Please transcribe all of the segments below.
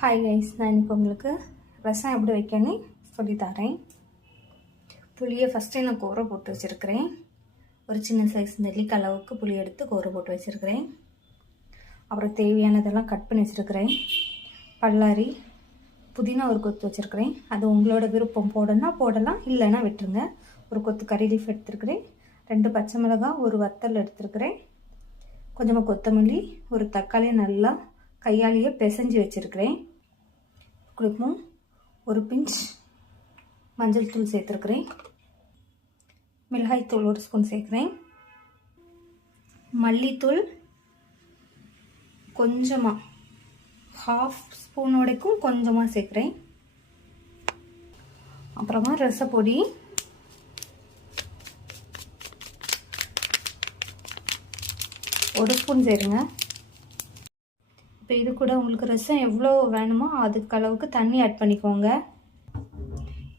Hi guys, நான் இன்றைக்கி உங்களுக்கு ரசம் எப்படி வைக்கணும்னு சொல்லித்தரேன். புளியை ஃபஸ்ட்டே நான் கோரை போட்டு வச்சுருக்கிறேன். ஒரு சின்ன சைஸ் நெல்லிக்காய் அளவுக்கு புளி எடுத்து கோரை போட்டு வச்சுருக்கிறேன். அப்புறம் தேவையானதெல்லாம் கட் பண்ணி வச்சுருக்கிறேன். பல்லாரி, புதினா ஒரு கொத்து வச்சுருக்கிறேன். அது உங்களோட விருப்பம், போடணும்னா போடலாம், இல்லைன்னா விட்டுருங்க. ஒரு கொத்து கறி லீஃப் எடுத்துருக்கிறேன். 2 பச்சை மிளகாய், ஒரு வத்தல் எடுத்துருக்கிறேன். கொஞ்சமாக கொத்தமல்லி, ஒரு தக்காளியை நல்லா கையாலேயே பிசைஞ்சு வச்சுருக்கிறேன். குளிப்பும் ஒரு பிஞ்ச் மஞ்சள் தூள் சேர்த்துருக்கிறேன். மிளகாய் தூள் 1 ஸ்பூன் சேர்க்குறேன். மல்லித்தூள் கொஞ்சமாக 1/2 ஸ்பூனோடைக்கும் கொஞ்சமாக சேர்க்குறேன். அப்புறமா ரசப்பொடி ஒரு ஸ்பூன் சேருங்க. இப்போ இது கூட உங்களுக்கு ரசம் எவ்வளோ வேணுமோ அதுக்கு அளவுக்கு தண்ணி ஆட் பண்ணிக்கோங்க.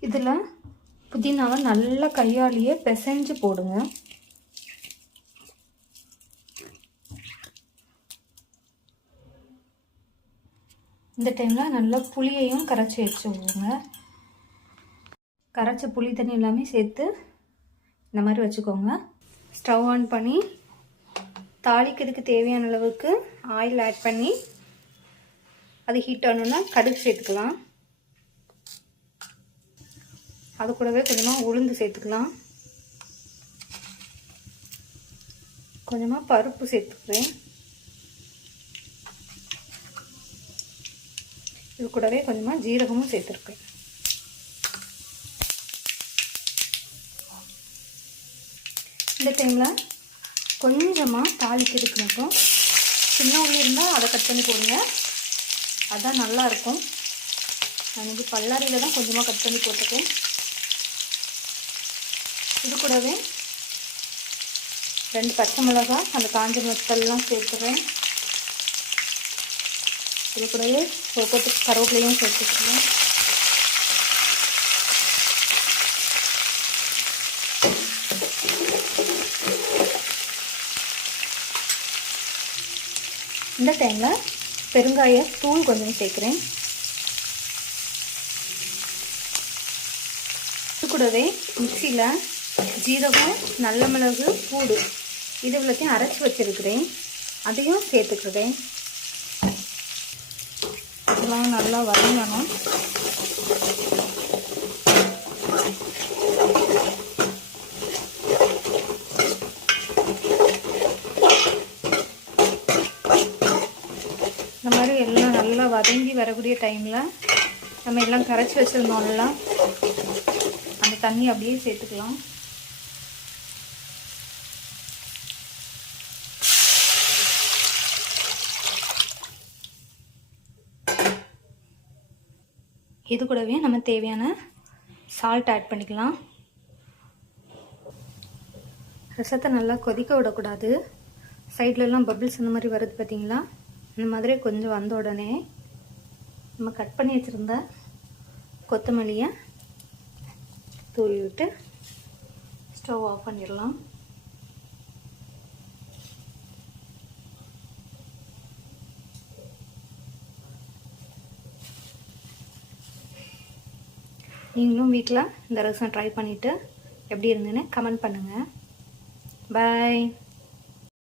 இதில் புதினாவை நல்லா கையாலேயே பிசைஞ்சு போடுங்க. இந்த டைமில் நல்லா புளியையும் கரைச்சி வச்சுக்கோங்க. கரைச்ச புளி தண்ணி எல்லாமே சேர்த்து இந்த மாதிரி வச்சுக்கோங்க. ஸ்டவ் ஆன் பண்ணி தாளிக்கிறதுக்கு தேவையான அளவுக்கு ஆயில் ஆட் பண்ணி அது ஹீட் ஆனோன்னா கடுகு சேர்த்துக்கலாம். அது கூடவே கொஞ்சமாக உளுந்து சேர்த்துக்கலாம். கொஞ்சமாக பருப்பு சேர்த்துக்கிறேன். இது கூடவே கொஞ்சமாக ஜீரகமும் சேர்த்துருக்கேன். இந்த டைமில் கொஞ்சமாக தாளிக்கிறதுக்கு மட்டும் சின்ன உள்ளி இருந்தால் அதை கட் பண்ணி போடுங்க, அதுதான் நல்லாயிருக்கும். நான் இன்றைக்கி பல்லாரியில் தான் கொஞ்சமாக கட் பண்ணி போட்டிருக்கேன். இது கூடவே 2 பச்சை மிளகாய், அந்த காஞ்ச வத்தல்லாம் சேர்த்துக்கிறேன். இது கூடவே ஒரு கொத்து கருவேப்பிலையும் சேர்த்துக்கிறேன். இந்த டைமில் பெருங்காய தூள் கொஞ்சம் சேர்க்குறேன். இது கூடவே மிக்சியில் ஜீரகம், நல்ல மிளகு, பூடு இது இவ்வளோத்தையும் அரைச்சி வச்சுருக்கிறேன். அதையும் சேர்த்துக்கிறேன். இதெல்லாம் நல்லா வதங்கணும். இந்த மாதிரி எல்லாம் நல்லா வதங்கி வரக்கூடிய டைமில் நம்ம எல்லாம் கரைச்சி வச்சுருந்தோம்ல, அந்த தண்ணி அப்படியே சேர்த்துக்கலாம். இது கூடவே நம்ம தேவையான சால்ட் ஆட் பண்ணிக்கலாம். ரசத்தை நல்லா கொதிக்க விடக்கூடாது. சைட்லலாம் பபிள்ஸ் அந்த மாதிரி வருது பார்த்தீங்களா, இந்த மாதிரி கொஞ்சம் வந்த உடனே நம்ம கட் பண்ணி வச்சுருந்த கொத்தமல்லியை தூவி விட்டு ஸ்டவ் ஆஃப் பண்ணிடலாம். நீங்களும் வீட்டில் இந்த ரசம் ட்ரை பண்ணிவிட்டு எப்படி இருந்துன்னு கமெண்ட் பண்ணுங்கள். பாய்.